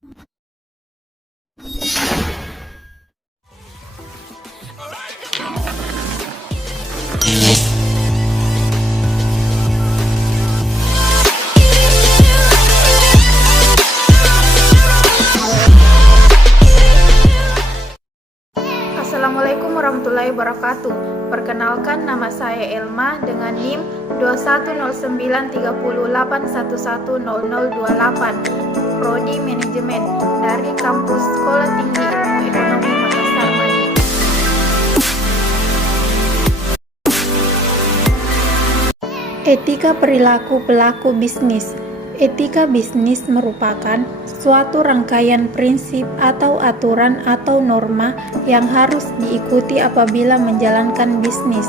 Assalamualaikum warahmatullahi wabarakatuh. Perkenalkan, nama saya Elma dengan NIM 210938110028, Prodi Manajemen dari Kampus Sekolah Tinggi Ilmu Ekonomi Makassar, Madinah. Etika perilaku pelaku bisnis. Etika bisnis merupakan suatu rangkaian prinsip atau aturan atau norma yang harus diikuti apabila menjalankan bisnis.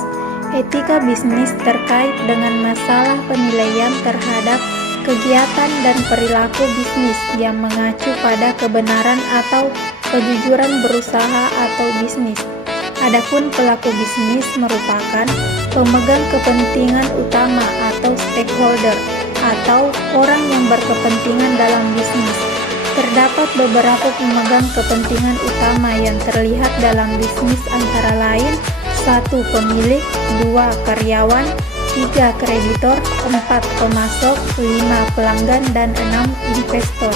Etika bisnis terkait dengan masalah penilaian terhadap kegiatan dan perilaku bisnis yang mengacu pada kebenaran atau kejujuran berusaha atau bisnis. Adapun pelaku bisnis merupakan pemegang kepentingan utama atau stakeholder atau orang yang berkepentingan dalam bisnis. Terdapat beberapa pemegang kepentingan utama yang terlihat dalam bisnis, antara lain 1. Pemilik, 2. Karyawan, 3. Kreditor, 4. Pemasok, 5. Pelanggan, dan 6. Investor.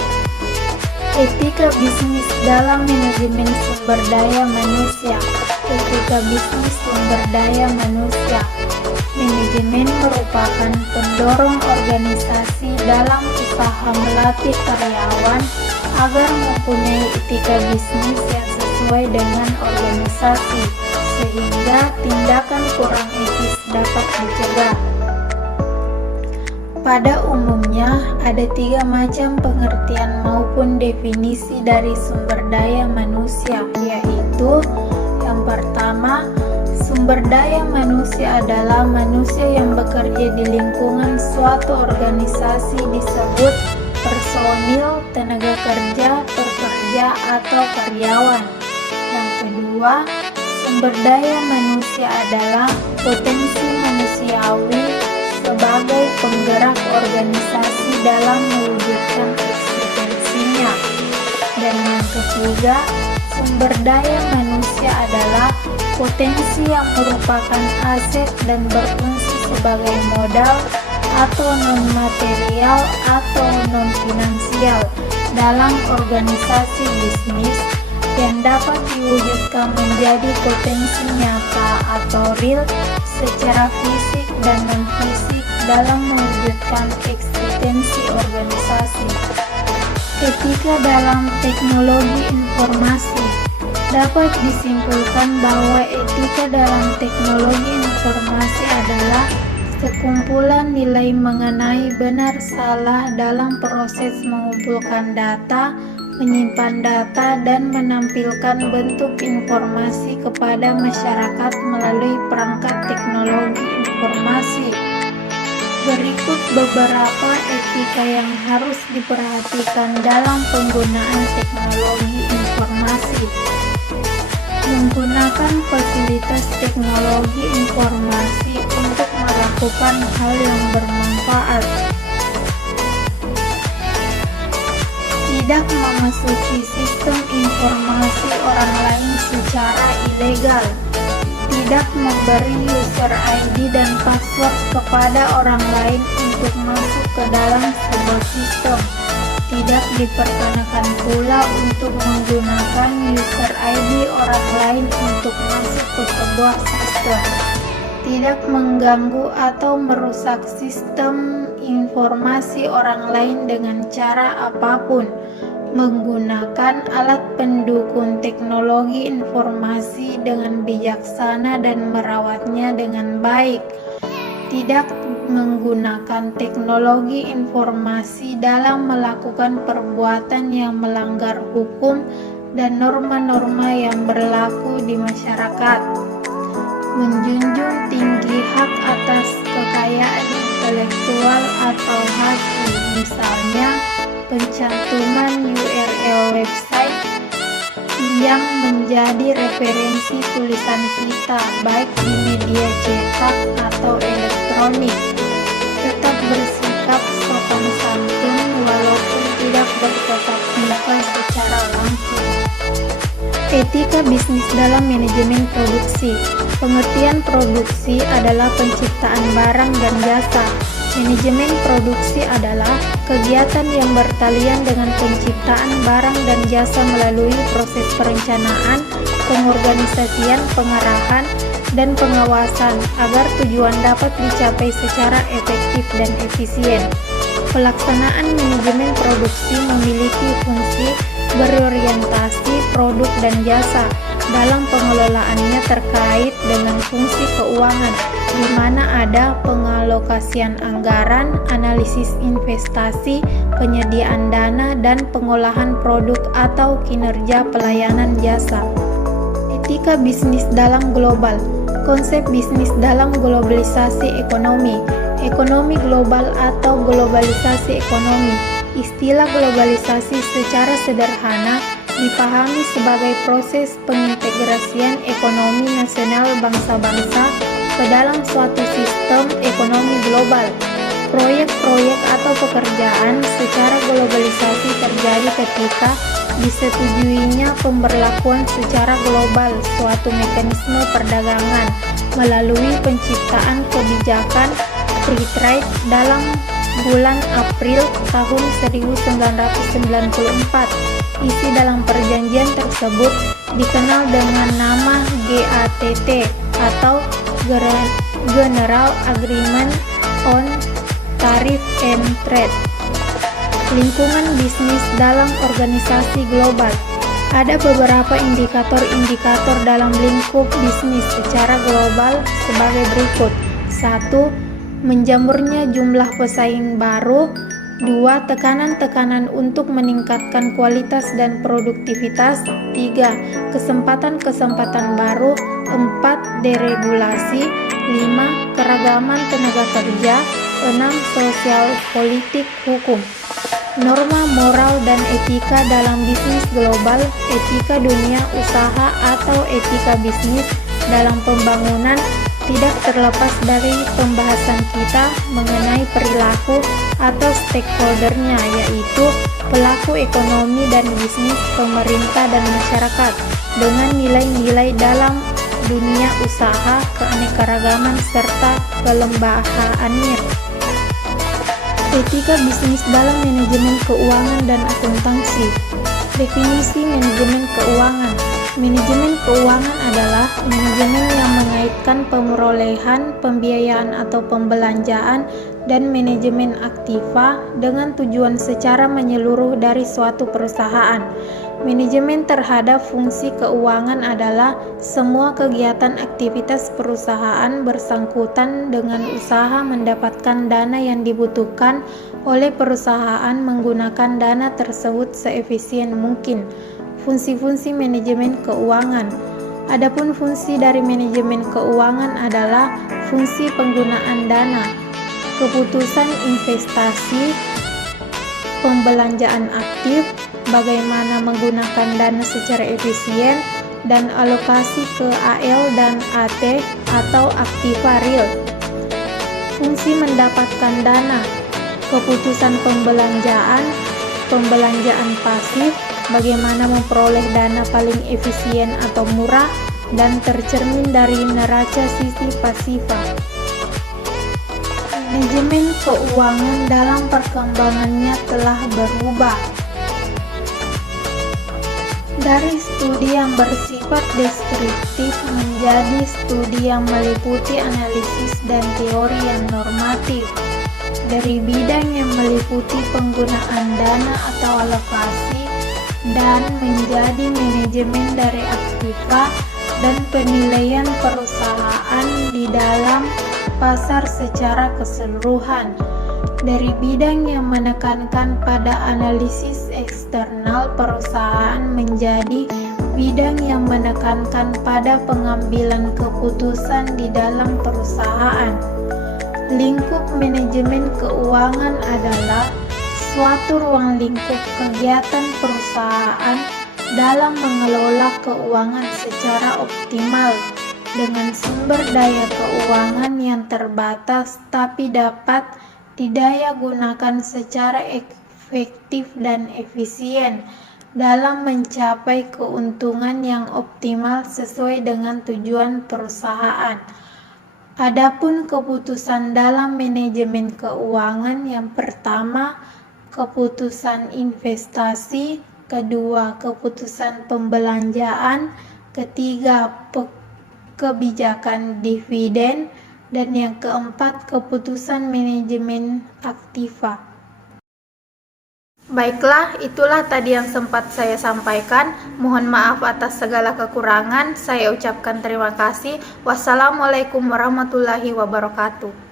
Etika bisnis dalam manajemen sumber daya manusia. Etika bisnis sumber daya manusia. Manajemen merupakan pendorong organisasi dalam usaha melatih karyawan agar mempunyai etika bisnis yang sesuai dengan organisasi, sehingga tindakan kurang etis dapat dicegah. Pada umumnya, ada 3 macam pengertian maupun definisi dari sumber daya manusia, yaitu yang pertama, sumber daya manusia adalah manusia yang bekerja di lingkungan suatu organisasi disebut personil, tenaga kerja, pekerja, atau karyawan. Yang kedua, sumber daya manusia adalah potensi manusiawi sebagai penggerak organisasi dalam mewujudkan eksistensinya. Dan yang ketiga, sumber daya manusia adalah potensi yang merupakan aset dan berfungsi sebagai modal atau non-material atau non-finansial dalam organisasi bisnis yang dapat diwujudkan menjadi potensi nyata atau real secara fisik dan non-fisik dalam mewujudkan eksistensi organisasi. Etika dalam teknologi informasi. Dapat disimpulkan bahwa etika dalam teknologi informasi adalah sekumpulan nilai mengenai benar salah dalam proses mengumpulkan data, menyimpan data, dan menampilkan bentuk informasi kepada masyarakat melalui perangkat teknologi informasi. Berikut beberapa etika yang harus diperhatikan dalam penggunaan teknologi informasi. Menggunakan fasilitas teknologi informasi untuk melakukan hal yang bermanfaat. Tidak memasuki sistem informasi orang lain secara ilegal. Tidak memberi user ID dan password kepada orang lain untuk masuk ke dalam sebuah sistem. Tidak diperkenakan pula untuk menggunakan user ID orang lain untuk masuk ke sebuah sistem. Tidak mengganggu atau merusak sistem informasi orang lain dengan cara apapun. Menggunakan alat pendukung teknologi informasi dengan bijaksana dan merawatnya dengan baik. Tidak menggunakan teknologi informasi dalam melakukan perbuatan yang melanggar hukum dan norma-norma yang berlaku di masyarakat. Menjunjung tinggi hak atas kekayaan intelektual atau haki, misalnya pencantuman URL website yang menjadi referensi tulisan kita baik di media cetak atau elektronik. Tetap bersikap sopan santun walaupun tidak bertatap muka Etika bisnis dalam manajemen produksi. Pengertian produksi adalah penciptaan barang dan jasa. Manajemen produksi adalah kegiatan yang bertalian dengan penciptaan barang dan jasa melalui proses perencanaan, pengorganisasian, pengarahan, dan pengawasan agar tujuan dapat dicapai secara efektif dan efisien. Pelaksanaan manajemen produksi memiliki fungsi berorientasi produk dan jasa dalam pengelolaannya terkait dengan fungsi keuangan, di mana ada pengalokasian anggaran, analisis investasi, penyediaan dana, dan pengolahan produk atau kinerja pelayanan jasa. Etika bisnis dalam global. Konsep bisnis dalam globalisasi ekonomi. Ekonomi global atau globalisasi ekonomi. Istilah globalisasi secara sederhana dipahami sebagai proses pengintegrasian ekonomi nasional bangsa-bangsa ke dalam suatu sistem ekonomi global. Proyek-proyek atau pekerjaan secara globalisasi terjadi ketika disetujuinya pemberlakuan secara global suatu mekanisme perdagangan melalui penciptaan kebijakan free trade dalam bulan April tahun 1994. Isi dalam perjanjian tersebut dikenal dengan nama GATT atau General Agreement on Tariff and Trade. Lingkungan bisnis dalam organisasi global. Ada beberapa indikator-indikator dalam lingkup bisnis secara global sebagai berikut. 1. Menjamurnya jumlah pesaing baru. 2. Tekanan-tekanan untuk meningkatkan kualitas dan produktivitas. 3. Kesempatan-kesempatan baru. 4. Deregulasi. 5. Keragaman tenaga kerja. 6. Sosial politik hukum. Norma moral dan etika dalam bisnis global. Etika dunia usaha atau etika bisnis dalam pembangunan tidak terlepas dari pembahasan kita mengenai perilaku atau stakeholdernya, yaitu pelaku ekonomi dan bisnis, pemerintah dan masyarakat, dengan nilai-nilai dalam dunia usaha, keanekaragaman serta kelembahaannya. Etika bisnis dalam manajemen keuangan dan akuntansi. Definisi manajemen keuangan. Manajemen keuangan adalah manajemen yang mengaitkan pemerolehan, pembiayaan atau pembelanjaan, dan manajemen aktiva dengan tujuan secara menyeluruh dari suatu perusahaan. Manajemen terhadap fungsi keuangan adalah semua kegiatan aktivitas perusahaan bersangkutan dengan usaha mendapatkan dana yang dibutuhkan oleh perusahaan menggunakan dana tersebut seefisien mungkin. Fungsi-fungsi manajemen keuangan. Adapun fungsi dari manajemen keuangan adalah fungsi penggunaan dana, keputusan investasi, pembelanjaan aktif, bagaimana menggunakan dana secara efisien, dan alokasi ke AL dan AT atau aktiva real. Fungsi mendapatkan dana, keputusan pembelanjaan, pembelanjaan pasif, bagaimana memperoleh dana paling efisien atau murah, dan tercermin dari neraca sisi pasifa. Manajemen keuangan dalam perkembangannya telah berubah dari studi yang bersifat deskriptif menjadi studi yang meliputi analisis dan teori yang normatif, dari bidang yang meliputi penggunaan dana atau alokasi, dan menjadi manajemen dari aktiva dan penilaian perusahaan di dalam pasar secara keseluruhan, dari bidang yang menekankan pada analisis eksternal perusahaan menjadi bidang yang menekankan pada pengambilan keputusan di dalam perusahaan. Lingkup manajemen keuangan adalah suatu ruang lingkup kegiatan perusahaan dalam mengelola keuangan secara optimal dengan sumber daya keuangan yang terbatas tapi dapat didaya gunakan secara efektif dan efisien dalam mencapai keuntungan yang optimal sesuai dengan tujuan perusahaan. Adapun keputusan dalam manajemen keuangan, yang pertama, keputusan investasi, kedua, keputusan pembelanjaan, ketiga, kebijakan dividen, dan yang keempat, keputusan manajemen aktiva. Baiklah, itulah tadi yang sempat saya sampaikan. Mohon maaf atas segala kekurangan. Saya ucapkan terima kasih. Wassalamualaikum warahmatullahi wabarakatuh.